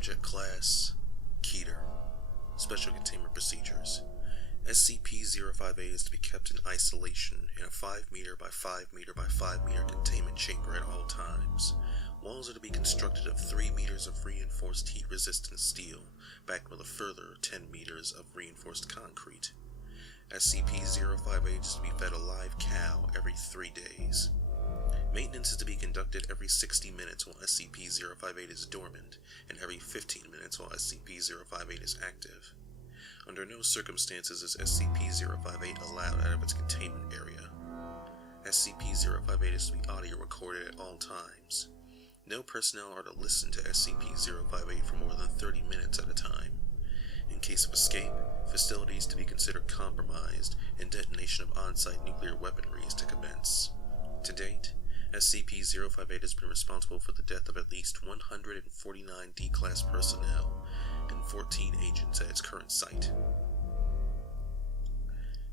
Object Class Keter. Special Containment Procedures. SCP-058 is to be kept in isolation in a 5 meter by 5 meter by 5 meter containment chamber at all times. Walls are to be constructed of 3 meters of reinforced heat-resistant steel, backed with a further 10 meters of reinforced concrete. SCP-058 is to be fed a live cow every 3 days. Maintenance is to be conducted every 60 minutes while SCP-058 is dormant, and every 15 minutes while SCP-058 is active. Under no circumstances is SCP-058 allowed out of its containment area. SCP-058 is to be audio recorded at all times. No personnel are to listen to SCP-058 for more than 30 minutes at a time. In case of escape, facilities to be considered compromised, and detonation of on-site nuclear weaponry is to commence. To date, SCP-058 has been responsible for the death of at least 149 D-Class personnel and 14 agents at its current site.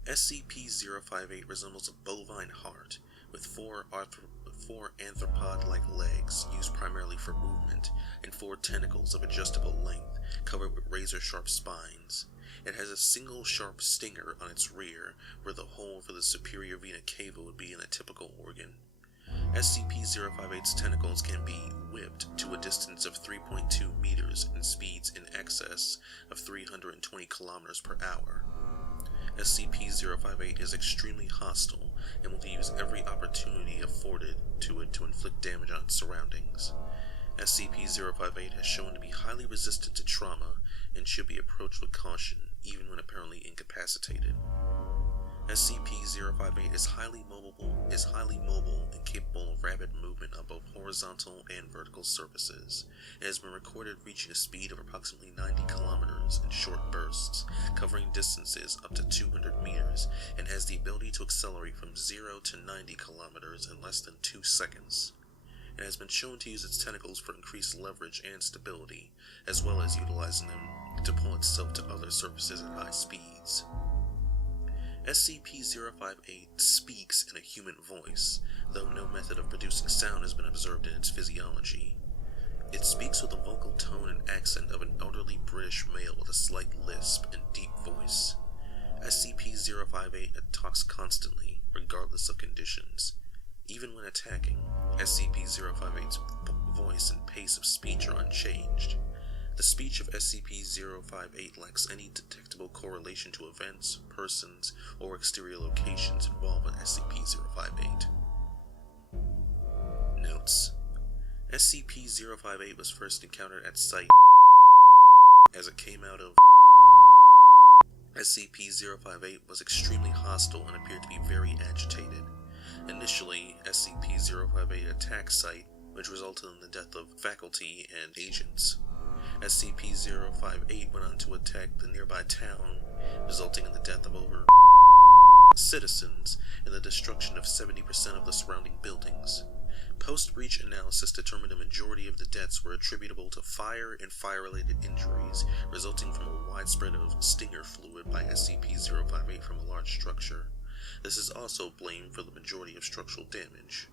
SCP-058 resembles a bovine heart with four arthropod-like legs used primarily for movement and 4 tentacles of adjustable length covered with razor-sharp spines. It has a single sharp stinger on its rear, where the hole for the superior vena cava would be in a typical organ. SCP-058's tentacles can be whipped to a distance of 3.2 meters and speeds in excess of 320 kilometers per hour. SCP-058 is extremely hostile and will use every opportunity afforded to it to inflict damage on its surroundings. SCP-058 has shown to be highly resistant to trauma and should be approached with caution, even when apparently incapacitated. SCP-058 is highly mobile and capable of rapid movement on both horizontal and vertical surfaces. It has been recorded reaching a speed of approximately 90 kilometers in short bursts, covering distances up to 200 meters, and has the ability to accelerate from 0 to 90 kilometers in less than 2 seconds. It has been shown to use its tentacles for increased leverage and stability, as well as utilizing them to pull itself to other surfaces at high speeds. SCP-058 speaks in a human voice, though no method of producing sound has been observed in its physiology. It speaks with a vocal tone and accent of an elderly British male with a slight lisp and deep voice. SCP-058 talks constantly, regardless of conditions. Even when attacking, SCP-058's voice and pace of speech are unchanged. The speech of SCP-058 lacks any detectable correlation to events, persons, or exterior locations involved with SCP-058. Notes: SCP-058 was first encountered at Site as it came out of. SCP-058 was extremely hostile and appeared to be very agitated. Initially, SCP-058 attacked Site, which resulted in the death of faculty and agents. SCP-058 went on to attack the nearby town, resulting in the death of over citizens and the destruction of 70% of the surrounding buildings. Post-breach analysis determined a majority of the deaths were attributable to fire and fire-related injuries, resulting from a widespread of stinger fluid by SCP-058 from a large structure. This is also blamed for the majority of structural damage.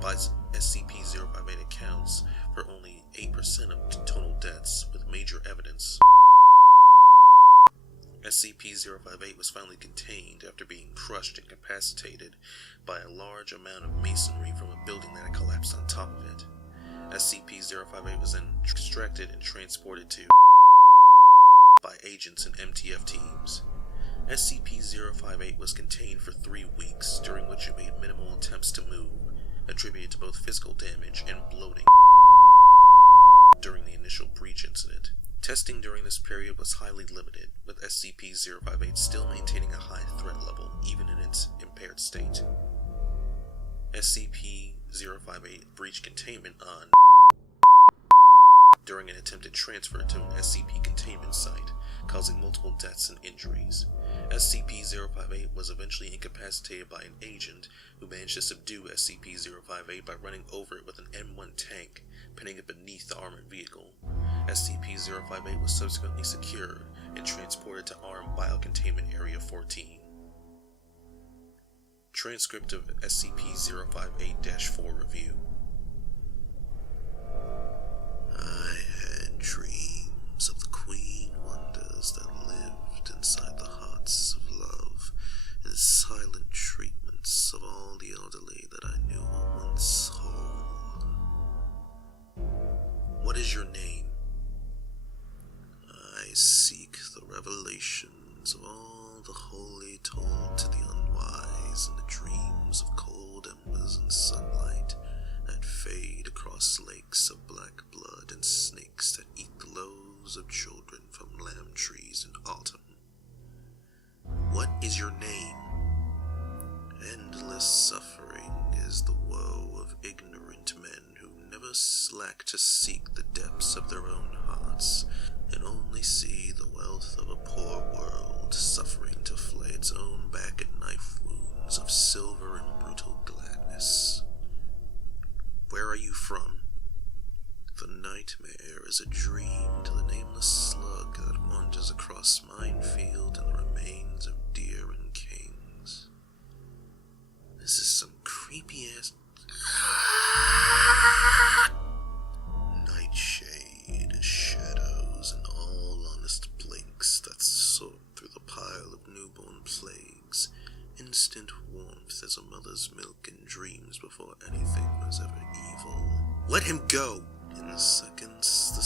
By SCP-058 accounts for only 8% of total deaths, with major evidence. SCP-058 was finally contained after being crushed and incapacitated by a large amount of masonry from a building that had collapsed on top of it. SCP-058 was then extracted and transported to by agents and MTF teams. SCP-058 was contained for 3 weeks, during which it made minimal attempts to move, attributed to both physical damage and bloating during the initial breach incident. Testing during this period was highly limited, with SCP-058 still maintaining a high threat level, even in its impaired state. SCP-058 breached containment on during an attempted transfer to an SCP containment site, causing multiple deaths and injuries. SCP-058 was eventually incapacitated by an agent who managed to subdue SCP-058 by running over it with an M1 tank, pinning it beneath the armored vehicle. SCP-058 was subsequently secured and transported to Armed Biocontainment Area 14. Transcript of SCP-058-4 Review. What is your name? I seek the revelations of all the holy told to the unwise in the dreams of cold embers and sunlight that fade across lakes of black blood and snakes that eat the loaves of children from lamb trees in autumn. What is your name? Endless suffering is the woe of ignorant men who never slack to seek the depths of their own hearts and only see the wealth of a poor world suffering to flay its own back and knife wounds of silver and brutal gladness. Where are you from? The nightmare is a dream to the nameless slug that wanders across minefield and the remains of deer and kings. This is some creepy-ass nightshade, shadows, and all honest blinks that soar through the pile of newborn plagues. Instant warmth as a mother's milk in dreams before anything was ever evil. Let him go! In seconds, the